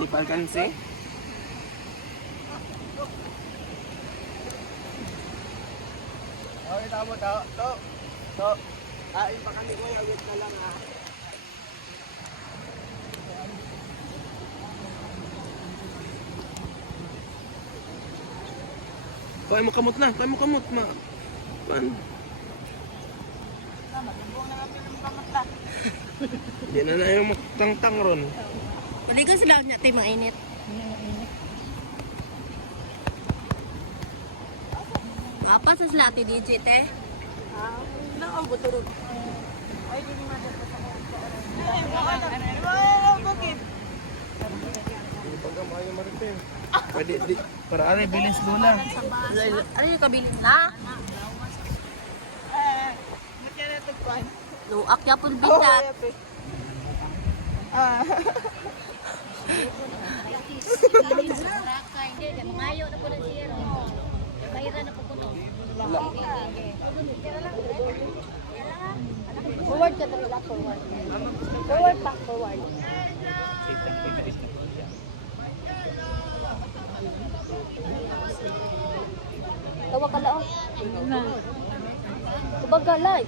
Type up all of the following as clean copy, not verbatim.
Di pa alkansi? Okay, tama, to. Kain pa kami, kuya. Wait na lang, ha. Kaya mo kamot na, kaya mo kamot. Pan. Hindi na na yung magtang-tang ron. Paligo sila niya tayo mainit. Apa sa sila ati DJ te? Nang ang buturog. Ay, di ni madal pa sa bakit? Pagka maayo maritin. Pwede, di. Para ano, bilis doon lang. Ano yung kabiling na? Ba't yan natagpuan? Luak ya po bitat. Mangayo na po na siya. Bayran na po po. Forward ka talaga, forward. Forward pa, forward. Tawa ka lang. Kubag ka lang.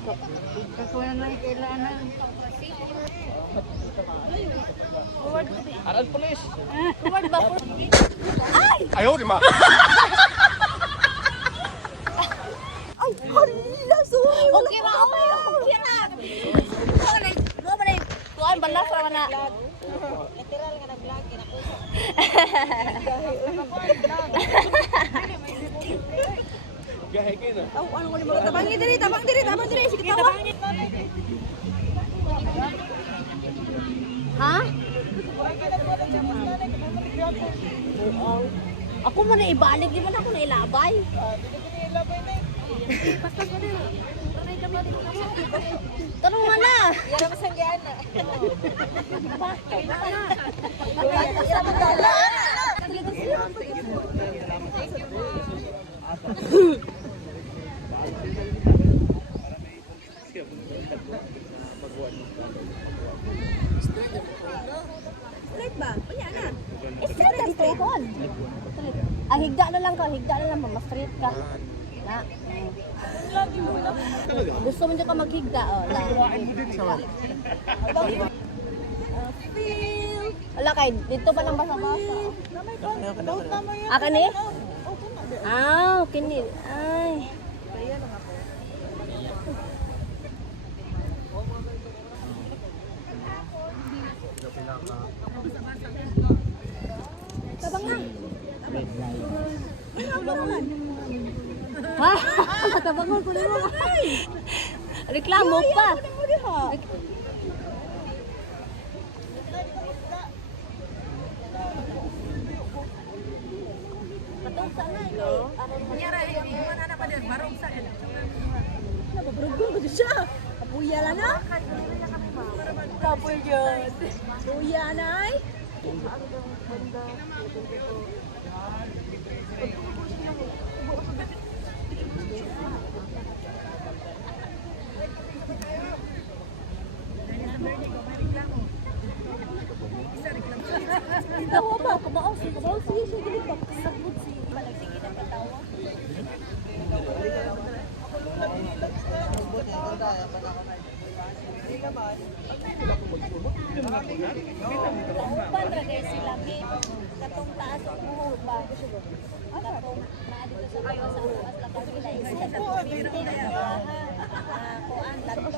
Kakuha na kailangan. Forward ka. Aral pulis. Forward ba? Ay! Ayaw, di ma. Ay! Hala! Sorry! Okay na! Okay na! Mo ba na yung tuwan balas para na? Literal nga nag-vlog. Gahe kayo na. Ano ko ni mga tabang diri. Sige, tabang. Ha? Ako mo na ibalik, di man ako na ilabay. Tanong mo na. Yara masanggihan na. Straight ba? Wala na. Straight ka, straight on. Ah, higda na lang ka, ma-straight ka. Na. Gusto mo dyan ka maghigda, oh. Wala kay, dito pa lang basa-basa. Aka ni? Ah, kini. Ay. Tabang na. Ha? Tabangon ko na mo. Reklamo pa. Patong sana ito. Nyara, mana na pa din? Barong sa ina. Nababrugol ko siya. Kapuya lang na. Kapuya. Kapuya na ay. Tawa ba? Kabaos siya siya dili pa. Sabot si malagtingin ang katawa. Upan ra guys sila mi. Katong taas ang buhok ba? Katong naa dito sa kayo sa uwas lang kasi sila isa sa kuan tatlo.